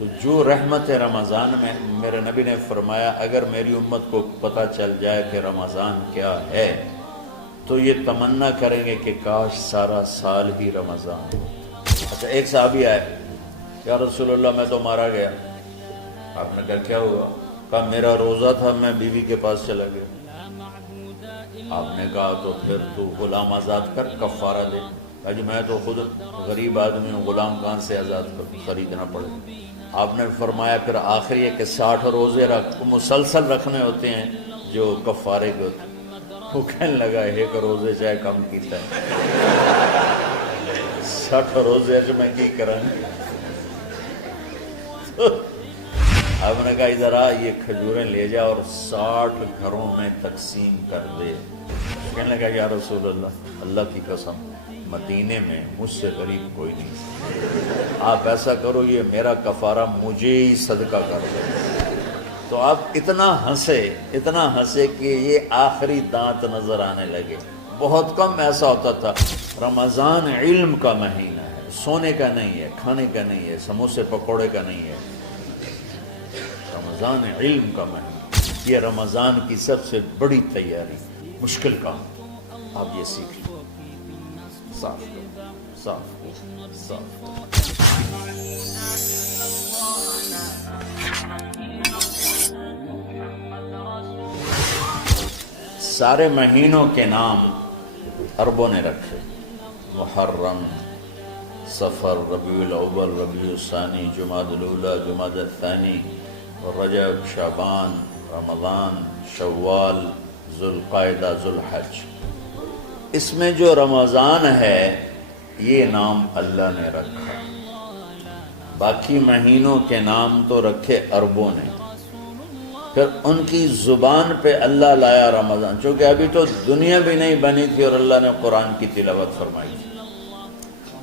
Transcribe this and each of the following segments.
تو جو رحمت رمضان میں میرے نبی نے فرمایا اگر میری امت کو پتہ چل جائے کہ رمضان کیا ہے تو یہ تمنا کریں گے کہ کاش سارا سال ہی رمضان ہو۔ اچھا ایک صحابی آئے، یا رسول اللہ میں تو مارا گیا۔ آپ نے کہا کیا ہوا؟ کہا میرا روزہ تھا، میں بیوی کے پاس چلا گیا۔ آپ نے کہا تو پھر تو غلام آزاد کر، کفارہ دے۔ کہا جی میں تو خود غریب آدمی ہوں، غلام کہاں سے آزاد خریدنا پڑے؟ آپ نے فرمایا پھر آخری ہے کہ 60 روزے مسلسل رکھنے ہوتے ہیں جو کفارے کے ہوتے ہیں۔ وہ کہنے لگا ایک روزے چاہے کم کیتا ہے 60 روزے جو میں کی کریں۔ آپ نے کہا ادھر آ، یہ کھجوریں لے جا اور 60 گھروں میں تقسیم کر دے۔ کہنے لگا یا رسول اللہ، اللہ کی قسم مدینے میں مجھ سے غریب کوئی نہیں، آپ ایسا کرو یہ میرا کفارہ مجھے ہی صدقہ کر دو۔ تو آپ اتنا ہنسے کہ یہ آخری دانت نظر آنے لگے۔ بہت کم ایسا ہوتا تھا۔ رمضان علم کا مہینہ ہے، سونے کا نہیں ہے، کھانے کا نہیں ہے، سموسے پکوڑے کا نہیں ہے، رمضان علم کا مہینہ۔ یہ رمضان کی سب سے بڑی تیاری، مشکل کام آپ یہ سیکھ لیں۔ صاف کرو، صاف کرو، صاف کرو۔ سارے مہینوں کے نام عربوں نے رکھے، محرم، صفر، ربیع الاول، ربیع الثانی، جمادی الاولی، جمادی الثانی، رجب، شعبان، رمضان، شوال، ذوالقعدہ، ذوالحج۔ اس میں جو رمضان ہے یہ نام اللہ نے رکھا، باقی مہینوں کے نام تو رکھے عربوں نے۔ پھر ان کی زبان پہ اللہ لایا رمضان، چونکہ ابھی تو دنیا بھی نہیں بنی تھی اور اللہ نے قرآن کی تلاوت فرمائی تھی۔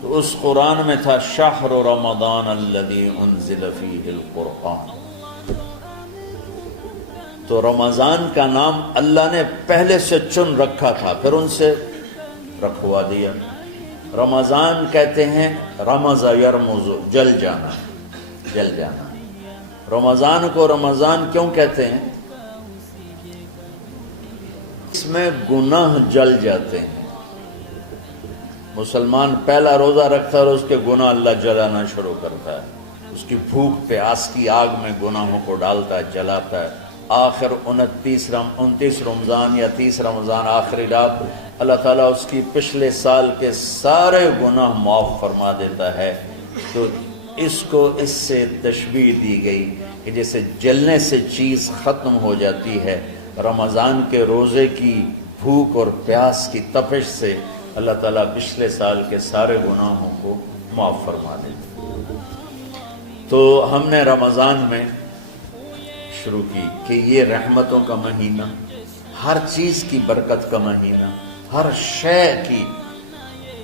تو اس قرآن میں تھا شہر رمضان الذی انزل فیہ القرآن۔ تو رمضان کا نام اللہ نے پہلے سے چن رکھا تھا، پھر ان سے رکھوا دیا۔ رمضان کہتے ہیں رمض یرمز، جل جانا، جل جانا۔ رمضان کو رمضان کیوں کہتے ہیں؟ اس میں گناہ جل جاتے ہیں۔ مسلمان پہلا روزہ رکھتا ہے اور اس کے گناہ اللہ جلانا شروع کرتا ہے، اس کی بھوک پہ آس کی آگ میں گناہوں کو ڈالتا ہے، جلاتا ہے۔ آخر 29 رمضان یا 30 رمضان آخری رات اللہ تعالیٰ اس کی پچھلے سال کے سارے گناہ معاف فرما دیتا ہے۔ تو اس کو اس سے تشبیہ دی گئی کہ جیسے جلنے سے چیز ختم ہو جاتی ہے، رمضان کے روزے کی بھوک اور پیاس کی تپش سے اللہ تعالیٰ پچھلے سال کے سارے گناہوں کو معاف فرما دیتا ہے۔ تو ہم نے رمضان میں شروع کی کہ یہ رحمتوں کا مہینہ، ہر چیز کی برکت کا مہینہ، ہر شے کی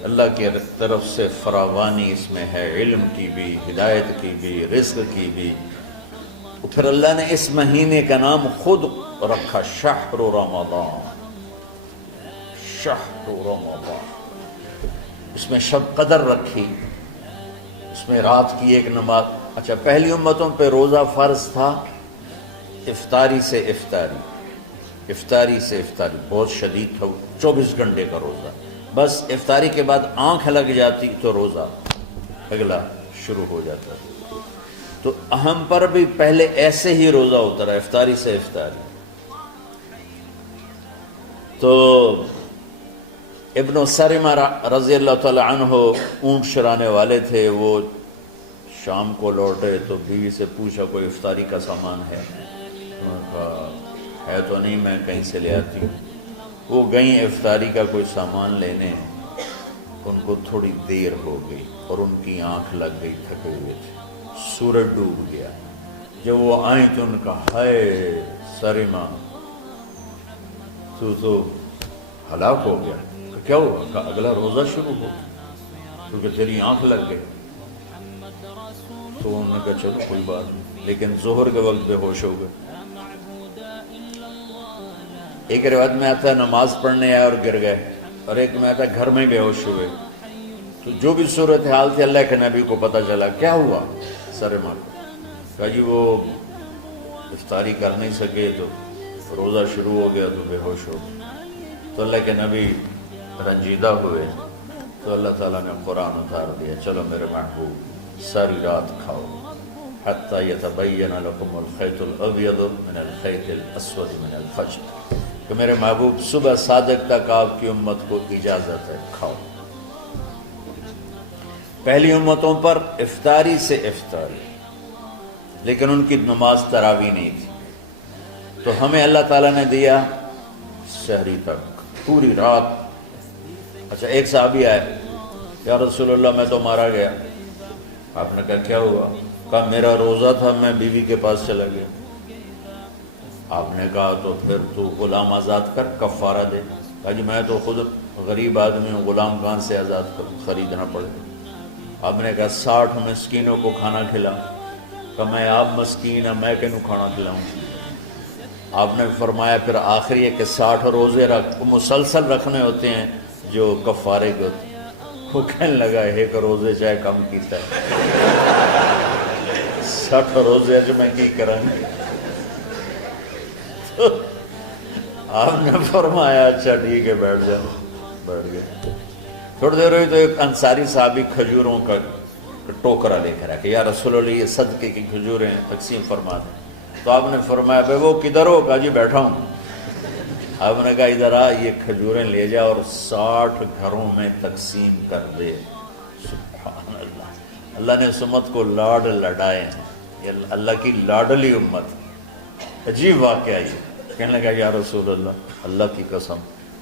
اللہ کی طرف سے فراوانی اس میں ہے، علم کی بھی، ہدایت کی بھی، رزق کی بھی۔ پھر اللہ نے اس مہینے کا نام خود رکھا شہر رمضان، شہر رمضان۔ اس میں شب قدر رکھی، اس میں رات کی ایک نماز۔ اچھا پہلی امتوں پہ روزہ فرض تھا افطاری سے افطاری، افطاری سے افطاری، بہت شدید تھا، 24 گھنٹے کا روزہ۔ بس افطاری کے بعد آنکھ لگ جاتی تو روزہ اگلا شروع ہو جاتا۔ تو ہم پر بھی پہلے ایسے ہی روزہ ہوتا رہا، افطاری سے افطاری۔ تو ابن سرمہ رضی اللہ تعالی عنہ اونٹ چرانے والے تھے، وہ شام کو لوٹے تو بیوی سے پوچھا کوئی افطاری کا سامان ہے؟ انہوں نے کہا ہے تو نہیں، میں کہیں سے لے آتی ہوں۔ وہ گئیں افطاری کا کوئی سامان لینے، ان کو تھوڑی دیر ہو گئی اور ان کی آنکھ لگ گئی، تھکے ہوئے تھے، سورج ڈوب گیا۔ جب وہ آئیں تو ان کا ہائے سرمہ تو ہلاک ہو گیا۔ کیا ہوا؟ کہا اگلا روزہ شروع ہو کیونکہ تیری آنکھ لگ گئی۔ تو انہوں نے کہا چلو کوئی بات نہیں، لیکن ظہر کے وقت بے ہوش ہو گئے۔ ایک روایت میں آتا ہے نماز پڑھنے آئے اور گر گئے، اور ایک میں آتا ہے گھر میں بے ہوش ہوئے۔ تو جو بھی صورتحال تھی اللہ کے نبی کو پتہ چلا۔ کیا ہوا؟ سرمہ کو کہا جی وہ افطاری کر نہیں سکے تو روزہ شروع ہو گیا تو بے ہوش ہو گئے۔ تو اللہ کے نبی رنجیدہ ہوئے تو اللہ تعالیٰ نے قرآن اتار دیا، چلو میرے محبوب ساری رات کھاؤ حتیٰ یتبین لکم الخیط الابیض من الخیط الاسود من الفجر، کہ میرے محبوب صبح صادق تک آپ کی امت کو اجازت ہے کھاؤ۔ پہلی امتوں پر افطاری سے افطاری، لیکن ان کی نماز تراویح نہیں تھی، تو ہمیں اللہ تعالیٰ نے دیا سحری تک پوری رات۔ اچھا ایک صحابی آئے، یا رسول اللہ میں تو مارا گیا۔ آپ نے کہا کیا ہوا؟ کہا میرا روزہ تھا، میں بیوی کے پاس چلا گیا۔ آپ نے کہا تو پھر تو غلام آزاد کر، کفارہ دے۔ کہا جی میں تو خود غریب آدمی ہوں، غلام کہاں سے آزاد خریدنا پڑے؟ آپ نے کہا 60 مسکینوں کو کھانا کھلا۔ کہ میں آپ مسکین ہیں، میں کینوں کھانا کھلاؤں؟ آپ نے فرمایا پھر آخری ہے کہ 60 روزے مسلسل رکھنے ہوتے ہیں جو کفارے کے ہوتے ہیں۔ وہ کہنے لگا ایک روزے چاہے کم کیتا ہے 60 روزے جو میں کی کروں گی۔ آپ نے فرمایا اچھا ٹھیک ہے بیٹھ جاؤ، بیٹھ گئے۔ تھوڑی دیر ہوئی تو ایک انصاری صحابی کھجوروں کا ٹوکرا لے کر آیا کہ یا رسول اللہ یہ صدقے کی کھجوریں تقسیم فرما دیں۔ تو آپ نے فرمایا بھائی وہ کدھر ہو؟ کہا جی بیٹھا ہوں۔ آپ نے کہا ادھر آ، یہ کھجوریں لے جا اور 60 گھروں میں تقسیم کر دے۔ سبحان اللہ، اللہ نے اس امت کو لاڈ لڈائے ہیں، یہ اللہ کی لاڈلی امت۔ عجیب واقعہ یہ، کہنے لگا یا رسول اللہ اللہ کی قسم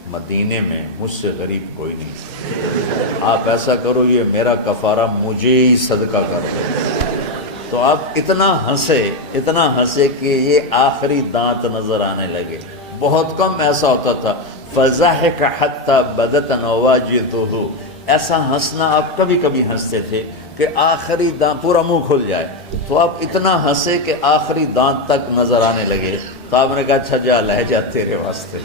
مدینے میں مجھ سے غریب کوئی نہیں، آپ ایسا کرو یہ میرا کفارہ مجھے ہی صدقہ کر دو۔ تو آپ اتنا ہنسے کہ یہ آخری دانت نظر آنے لگے۔ بہت کم ایسا ہوتا تھا فَضَحِكَ حَتَّى بَدَتْ نَوَاجِذُهُ، ایسا ہنسنا آپ کبھی کبھی ہنستے تھے کہ آخری دانت پورا منہ کھل جائے، تو آپ اتنا ہنسے کہ آخری دانت تک نظر آنے لگے۔ تو آپ نے کہا اچھا جا لہ جا تیرے واسطے،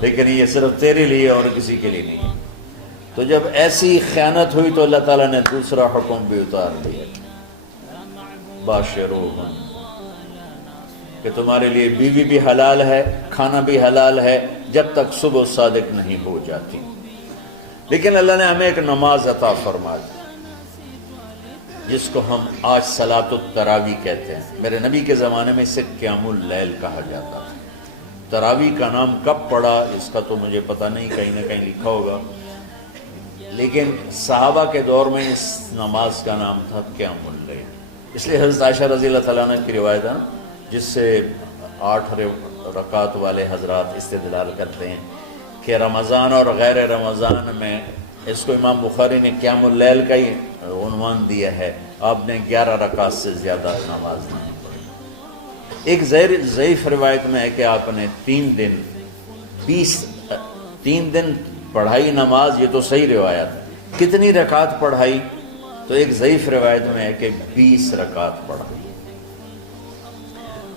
لیکن یہ صرف تیرے لیے اور کسی کے لیے نہیں۔ تو جب ایسی خیانت ہوئی تو اللہ تعالیٰ نے دوسرا حکم بھی اتار دیا، باشروہن، کہ تمہارے لیے بیوی بھی حلال ہے، کھانا بھی حلال ہے جب تک صبح صادق نہیں ہو جاتی۔ لیکن اللہ نے ہمیں ایک نماز عطا فرما دی جس کو ہم آج صلاۃ التراویح کہتے ہیں۔ میرے نبی کے زمانے میں اسے قیام اللیل کہا جاتا تھا۔ تراویح کا نام کب پڑا اس کا تو مجھے پتہ نہیں، کہیں نہ کہیں لکھا ہوگا، لیکن صحابہ کے دور میں اس نماز کا نام تھا قیام اللیل۔ اس لیے حضرت عائشہ رضی اللہ تعالیٰ عنہ کی روایت ہے جس سے 8 رکعت والے حضرات استدلال کرتے ہیں کہ رمضان اور غیر رمضان میں اس کو امام بخاری نے قیام اللیل کا ہی عنوان دیا ہے، آپ نے 11 رکعت سے زیادہ نماز نہیں پڑھی۔ ایک ضعیف روایت میں ہے کہ آپ نے 3 دن پڑھائی نماز، یہ تو صحیح روایت ہے۔ کتنی رکعت پڑھائی؟ تو ایک ضعیف روایت میں ہے کہ 20 رکعت پڑھائی۔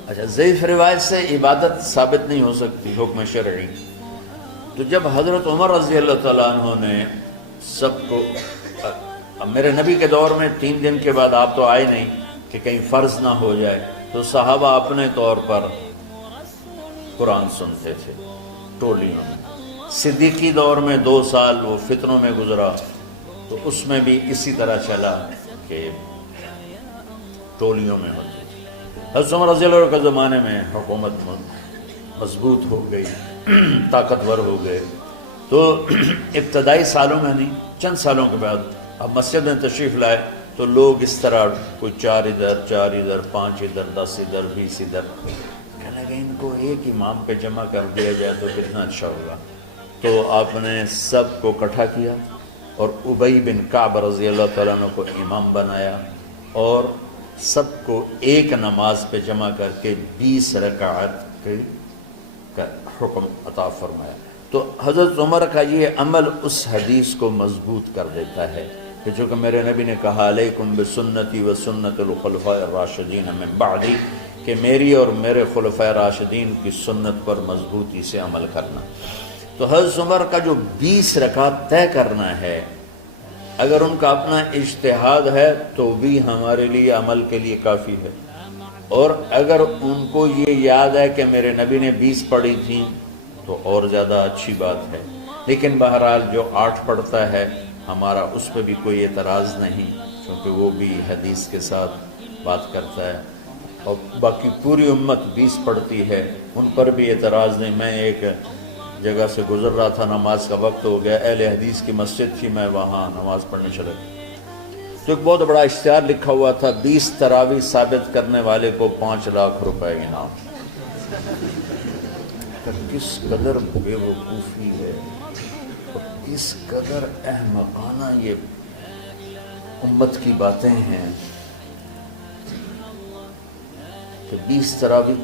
اچھا ضعیف روایت سے عبادت ثابت نہیں ہو سکتی حکم شرعی۔ تو جب حضرت عمر رضی اللہ تعالیٰ عنہ نے سب کو، میرے نبی کے دور میں 3 دن کے بعد آپ تو آئے نہیں کہ کہیں فرض نہ ہو جائے، تو صحابہ اپنے طور پر قرآن سنتے تھے ٹولیوں میں۔ صدیقی دور میں 2 سال وہ فتنوں میں گزرا، تو اس میں بھی اسی طرح چلا کہ ٹولیوں میں ہوتی تھی۔ حضرت عمر رضی اللہ عنہ کے زمانے میں حکومت مضبوط ہو گئی، طاقتور ہو گئے، تو ابتدائی سالوں میں نہیں، چند سالوں کے بعد اب مسجد میں تشریف لائے تو لوگ اس طرح کوئی 4 ادھر 4 ادھر 5 ادھر 10 ادھر 20 ادھر، کہنے لگے ان کو ایک امام پہ جمع کر دیا جائے تو کتنا اچھا ہوگا۔ تو آپ نے سب کو اکٹھا کیا اور ابی بن کعب رضی اللہ تعالیٰ عنہ کو امام بنایا اور سب کو ایک نماز پہ جمع کر کے 20 رکعت کا حکم عطا فرمایا۔ تو حضرت عمر کا یہ عمل اس حدیث کو مضبوط کر دیتا ہے کہ چونکہ میرے نبی نے کہا علیکم بسنتی و سنت الخلفاء الراشدین من بعدی، کہ میری اور میرے خلفاء راشدین کی سنت پر مضبوطی سے عمل کرنا۔ تو حضرت عمر کا جو 20 رکعت طے کرنا ہے، اگر ان کا اپنا اجتہاد ہے تو بھی ہمارے لیے عمل کے لیے کافی ہے۔ اور اگر ان کو یہ یاد ہے کہ میرے نبی نے 20 پڑھی تھیں تو اور زیادہ اچھی بات ہے، لیکن بہرحال جو 8 پڑھتا ہے ہمارا اس پہ بھی کوئی اعتراض نہیں، کیونکہ وہ بھی حدیث کے ساتھ بات کرتا ہے، اور باقی پوری امت 20 پڑھتی ہے، ان پر بھی اعتراض نہیں۔ میں ایک جگہ سے گزر رہا تھا، نماز کا وقت ہو گیا، اہل حدیث کی مسجد تھی، میں وہاں نماز پڑھنے چلا گیا تو ایک بہت بڑا اشتہار لکھا ہوا تھا، 20 تراویح ثابت کرنے والے کو 5 لاکھ روپے انعام۔ کس قدر بے وقوفی ہے اور کس قدر احمقانہ یہ امت کی باتیں ہیں کہ 20 تراویح،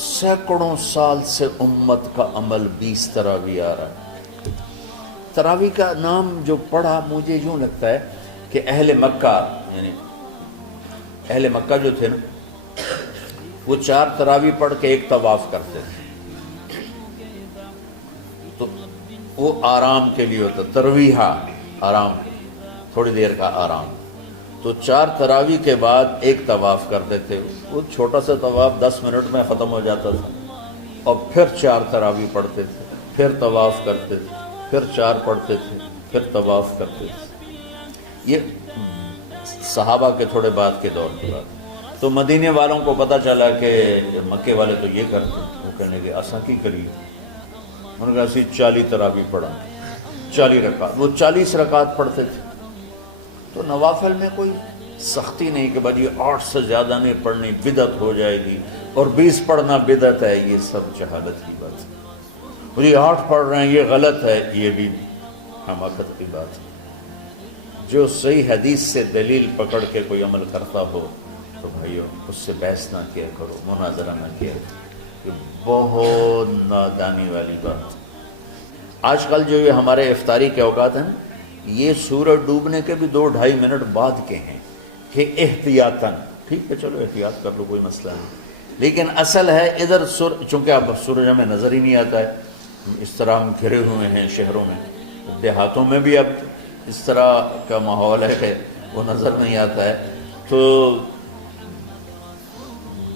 سینکڑوں سال سے امت کا عمل 20 تراویح آ رہا ہے۔ تراویح کا نام جو پڑھا مجھے یوں لگتا ہے کہ اہل مکہ، یعنی اہل مکہ جو تھے نا، وہ 4 تراویح پڑھ کے ایک طواف کرتے تھے، تو وہ آرام کے لیے ہوتا، ترویحہ آرام، تھوڑی دیر کا آرام، تو 4 تراویح کے بعد ایک طواف کرتے تھے، وہ چھوٹا سا طواف 10 منٹ میں ختم ہو جاتا تھا، اور پھر 4 تراویح پڑھتے تھے، پھر طواف کرتے تھے، پھر 4 پڑھتے تھے، پھر طواف کرتے تھے۔ یہ صحابہ کے تھوڑے بعد کے دور کی بات۔ تو مدینے والوں کو پتہ چلا کہ مکے والے تو یہ کرتے ہیں، وہ کہنے لگے اساں کی کریے، انہوں نے کہا اسی 40 تراویح پڑھا، 40 رکعت، وہ 40 رکعت پڑھتے تھے۔ تو نوافل میں کوئی سختی نہیں کہ بھائی 8 سے زیادہ نہیں پڑھنی، بدعت ہو جائے گی، اور 20 پڑھنا بدعت ہے، یہ سب جہالت کی بات ہے۔ اور یہ 8 پڑھ رہے ہیں یہ غلط ہے، یہ بھی حماقت کی بات ہے۔ جو صحیح حدیث سے دلیل پکڑ کے کوئی عمل کرتا ہو تو بھائیو اس سے بحث نہ کیا کرو، مناظرہ نہ کیا کرو، یہ بہت نادانی والی بات۔ آج کل جو یہ ہمارے افطاری کے اوقات ہیں، یہ سورج ڈوبنے کے بھی 2-2.5 منٹ بعد کے ہیں کہ احتیاطاً، ٹھیک ہے چلو احتیاط کر لو، کوئی مسئلہ نہیں، لیکن اصل ہے ادھر چونکہ اب سورج ہمیں نظر ہی نہیں آتا ہے، اس طرح ہم گھرے ہوئے ہیں شہروں میں، دیہاتوں میں بھی اب اس طرح کا ماحول ہے کہ وہ نظر نہیں آتا ہے، تو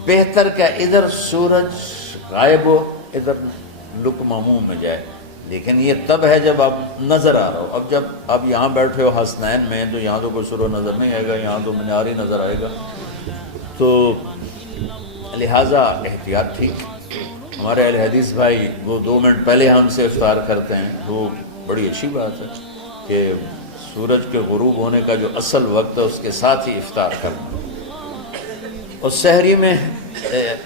بہتر کہ ادھر سورج غائب ہو، ادھر لقمہ منہ میں جائے، لیکن یہ تب ہے جب آپ نظر آ رہا ہو۔ اب جب آپ یہاں بیٹھے ہو حسنین میں تو یہاں تو کوئی سورج نظر نہیں آئے گا، یہاں تو مینار ہی نظر آئے گا، تو لہٰذا احتیاط ٹھیک۔ ہمارے اہل حدیث بھائی وہ 2 منٹ پہلے ہم سے افطار کرتے ہیں، وہ بڑی اچھی بات ہے کہ سورج کے غروب ہونے کا جو اصل وقت ہے اس کے ساتھ ہی افطار کرنا۔ اور سحری میں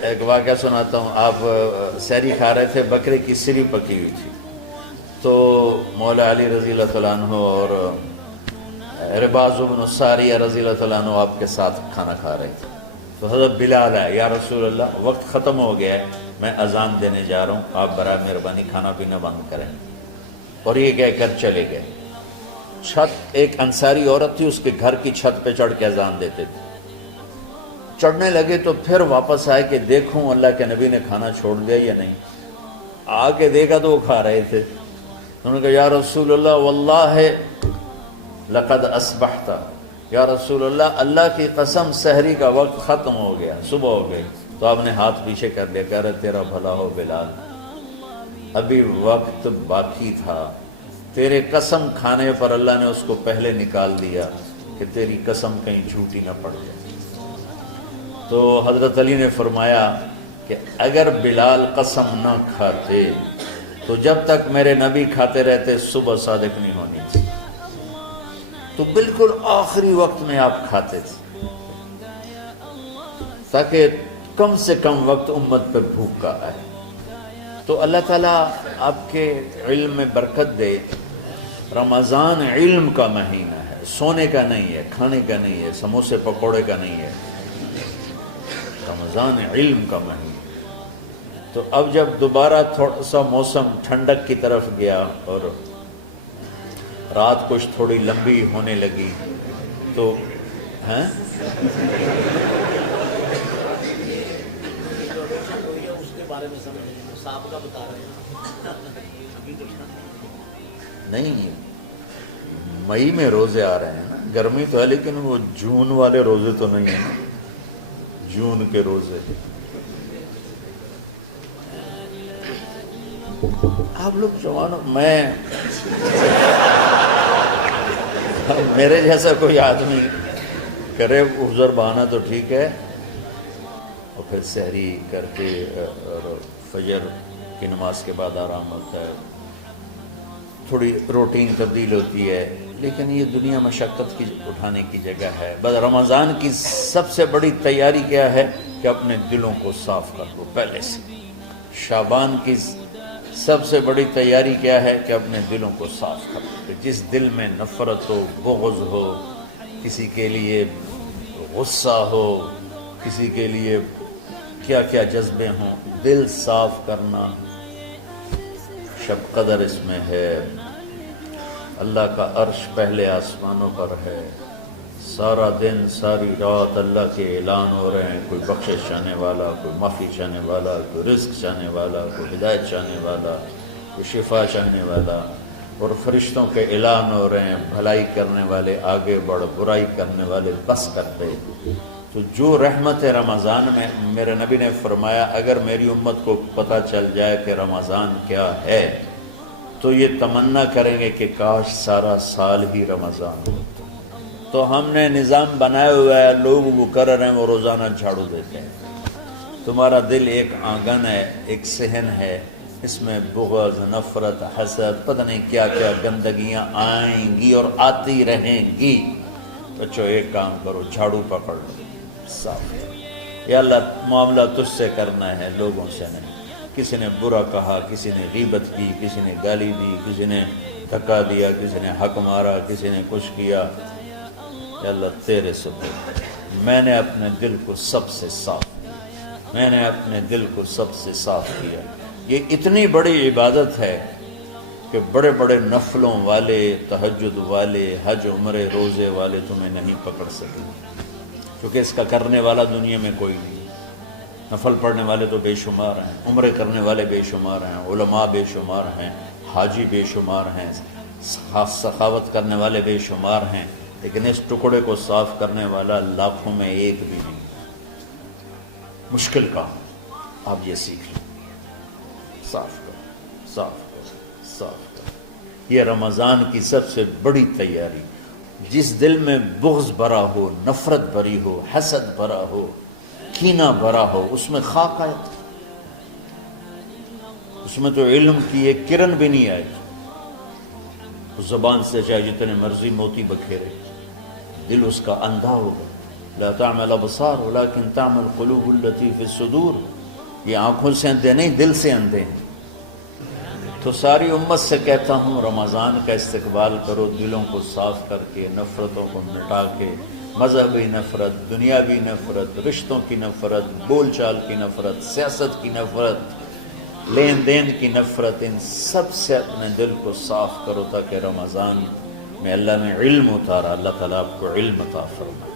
ایک واقعہ سناتا ہوں، آپ سحری کھا رہے تھے، بکرے کی سری پکی ہوئی تھی، تو مولا علی رضی اللہ تعالیٰ عنہ اور رباز بن ساریہ رضی اللہ تعالیٰ عنہ آپ کے ساتھ کھانا کھا رہے تھے، تو حضرت بلال ہے، یا رسول اللہ وقت ختم ہو گیا ہے، میں اذان دینے جا رہا ہوں، آپ برائے مہربانی کھانا پینا بند کریں، اور یہ کہہ کر چلے گئے۔ چھت، ایک انصاری عورت تھی، اس کے گھر کی چھت پہ چڑھ کے اذان دیتے تھے، چڑھنے لگے تو پھر واپس آئے کہ دیکھوں اللہ کے نبی نے کھانا چھوڑ دیا یا نہیں، آ کے دیکھا تو وہ کھا رہے تھے، انہوں نے کہا یا رسول اللہ واللہ لقد اصبحت، یا رسول اللہ اللہ کی قسم سحری کا وقت ختم ہو گیا، صبح ہو گئی، تو آپ نے ہاتھ پیچھے کر لیا، کہہ رہے تیرا بھلا ہو بلال، ابھی وقت باقی تھا، تیرے قسم کھانے پر اللہ نے اس کو پہلے نکال دیا کہ تیری قسم کہیں جھوٹی نہ پڑ جائے۔ تو حضرت علی نے فرمایا کہ اگر بلال قسم نہ کھاتے تو جب تک میرے نبی کھاتے رہتے صبح صادق نہیں ہونی تھی، تو بالکل آخری وقت میں آپ کھاتے تھے تاکہ کم سے کم وقت امت پہ بھوک کا آئے۔ تو اللہ تعالیٰ آپ کے علم میں برکت دے۔ رمضان علم کا مہینہ ہے، سونے کا نہیں ہے، کھانے کا نہیں ہے، سموسے پکوڑے کا نہیں ہے، رمضان علم کا مہینہ۔ تو اب جب دوبارہ تھوڑا سا موسم ٹھنڈک کی طرف گیا اور رات کچھ تھوڑی لمبی ہونے لگی تو نہیں، مئی میں روزے آ رہے ہیں نا، گرمی تو ہے لیکن وہ جون والے روزے تو نہیں ہیں نا، جون کے روزے. آپ لوگ جوانوں، میں میرے جیسا کوئی آدمی کرے عذر بہانا تو ٹھیک ہے، اور پھر سحری کر کے اور فجر کی نماز کے بعد آرام ہوتا ہے، تھوڑی روٹین تبدیل ہوتی ہے، لیکن یہ دنیا مشقت کی اٹھانے کی جگہ ہے. بس رمضان کی سب سے بڑی تیاری کیا ہے کہ اپنے دلوں کو صاف کر لو پہلے سے. شعبان کی سب سے بڑی تیاری کیا ہے کہ اپنے دلوں کو صاف کر لو. کہ جس دل میں نفرت ہو، بغض ہو، کسی کے لیے غصہ ہو، کسی کے لیے کیا کیا جذبے ہوں، دل صاف کرنا. شب قدر اس میں ہے، اللہ کا عرش پہلے آسمانوں پر ہے، سارا دن ساری رات اللہ کے اعلان ہو رہے ہیں، کوئی بخشش چاہنے والا، کوئی معافی چاہنے والا، کوئی رزق چاہنے والا، کوئی ہدایت چاہنے والا، کوئی شفا چاہنے والا، اور فرشتوں کے اعلان ہو رہے ہیں، بھلائی کرنے والے آگے بڑھ، برائی کرنے والے بس کر دے. تو جو رحمت رمضان میں، میرے نبی نے فرمایا اگر میری امت کو پتہ چل جائے کہ رمضان کیا ہے تو یہ تمنا کریں گے کہ کاش سارا سال ہی رمضان ہو. تو ہم نے نظام بنایا ہوا ہے، لوگ وہ کر رہے ہیں، وہ روزانہ جھاڑو دیتے ہیں. تمہارا دل ایک آنگن ہے، ایک صحن ہے، اس میں بغض، نفرت، حسد، پتہ نہیں کیا کیا گندگیاں آئیں گی اور آتی رہیں گی. بچوں ایک کام کرو، جھاڑو پکڑ لو، صاف. یا اللہ معاملہ تجھ سے کرنا ہے، لوگوں سے نہیں. کسی نے برا کہا، کسی نے غیبت کی، کسی نے گالی دی، کسی نے دھکا دیا، کسی نے حق مارا، کسی نے کچھ کیا. یا اللہ تیرے سبب میں نے اپنے دل کو سب سے صاف کیا، میں نے اپنے دل کو سب سے صاف کیا. یہ اتنی بڑی عبادت ہے کہ بڑے بڑے نفلوں والے، تہجد والے، حج عمرے روزے والے تمہیں نہیں پکڑ سکے، کیونکہ اس کا کرنے والا دنیا میں کوئی نہیں. نفل پڑھنے والے تو بے شمار ہیں، عمرے کرنے والے بے شمار ہیں، علماء بے شمار ہیں، حاجی بے شمار ہیں، سخاوت کرنے والے بے شمار ہیں، لیکن اس ٹکڑے کو صاف کرنے والا لاکھوں میں ایک بھی نہیں. مشکل کام، آپ یہ سیکھ لیں. صاف کرو، صاف کرو، صاف کرو. یہ رمضان کی سب سے بڑی تیاری. جس دل میں بغض بھرا ہو، نفرت بھری ہو، حسد بھرا ہو، کینہ بھرا ہو، اس میں خاک آئے، اس میں تو علم کی ایک کرن بھی نہیں آئے. اس زبان سے چاہے جتنے مرضی موتی بکھیرے، دل اس کا اندھا ہوگا. لا تعمل ابصار ولكن تعمل قلوب التي في الصدور. یہ آنکھوں سے اندھے نہیں، دل سے اندھے ہیں. تو ساری امت سے کہتا ہوں رمضان کا استقبال کرو، دلوں کو صاف کر کے، نفرتوں کو مٹا کے، مذہبی نفرت، دنیاوی نفرت، رشتوں کی نفرت، بول چال کی نفرت، سیاست کی نفرت، لین دین کی نفرت، ان سب سے اپنے دل کو صاف کرو تاکہ رمضان میں اللہ نے علم اتارا، اللہ تعالیٰ آپ کو علم عطا فرمائے.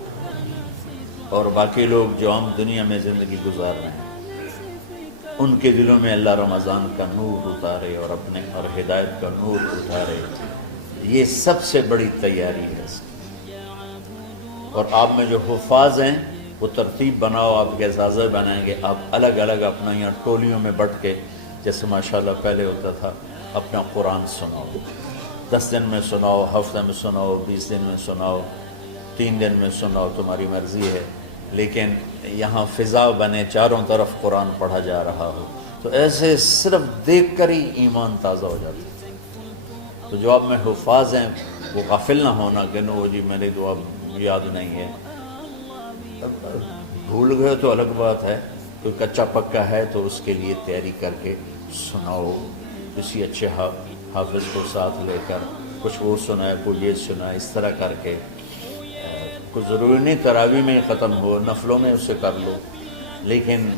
اور باقی لوگ جو عام دنیا میں زندگی گزار رہے ہیں ان کے دلوں میں اللہ رمضان کا نور اتارے اور اپنے اور ہدایت کا نور اتارے. یہ سب سے بڑی تیاری ہے اس کی. اور آپ میں جو حفاظ ہیں وہ ترتیب بناؤ، آپ کے اعزازے بنائیں گے. آپ الگ الگ اپنا یہاں ٹولیوں میں بٹ کے، جیسے ماشاءاللہ پہلے ہوتا تھا، اپنا قرآن سناؤ. 10 دن میں سناؤ، ہفتہ میں سناؤ، 20 دن میں سناؤ، 3 دن میں سناؤ، تمہاری مرضی ہے. لیکن یہاں فضا بنے، چاروں طرف قرآن پڑھا جا رہا ہو، تو ایسے صرف دیکھ کر ہی ایمان تازہ ہو جاتا ہے. تو جو آپ میں حفاظ ہیں وہ غافل نہ ہونا کہ نو جی میری دعا یاد نہیں ہے. بھول گئے تو الگ بات ہے، کوئی کچا پکا ہے تو اس کے لیے تیاری کر کے سناؤ. کسی اچھے حافظ کو ساتھ لے کر، کچھ وہ سنائے، کوئی یہ سنائے، اس طرح کر کے. کوئی ضروری نہیں تراویح میں ختم ہو، نفلوں میں اسے کر لو، لیکن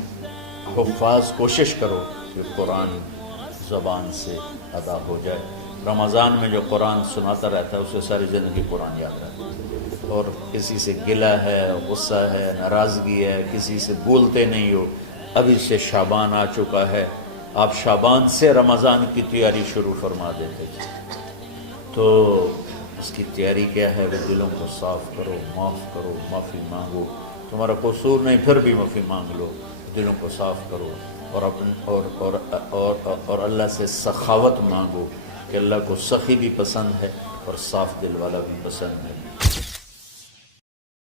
حفاظ کوشش کرو کہ قرآن زبان سے ادا ہو جائے. رمضان میں جو قرآن سناتا رہتا ہے اسے ساری زندگی قرآن یاد رہتا ہے. اور کسی سے گلہ ہے، غصہ ہے، ناراضگی ہے، کسی سے بولتے نہیں ہو. ابھی سے شعبان آ چکا ہے، آپ شعبان سے رمضان کی تیاری شروع فرما دیتے تھے. تو اس کی تیاری کیا ہے؟ وہ دلوں کو صاف کرو، معاف کرو، معافی مانگو. تمہارا قصور نہیں پھر بھی معافی مانگ لو، دلوں کو صاف کرو اور اللہ سے سخاوت مانگو کہ اللہ کو سخی بھی پسند ہے اور صاف دل والا بھی پسند ہے۔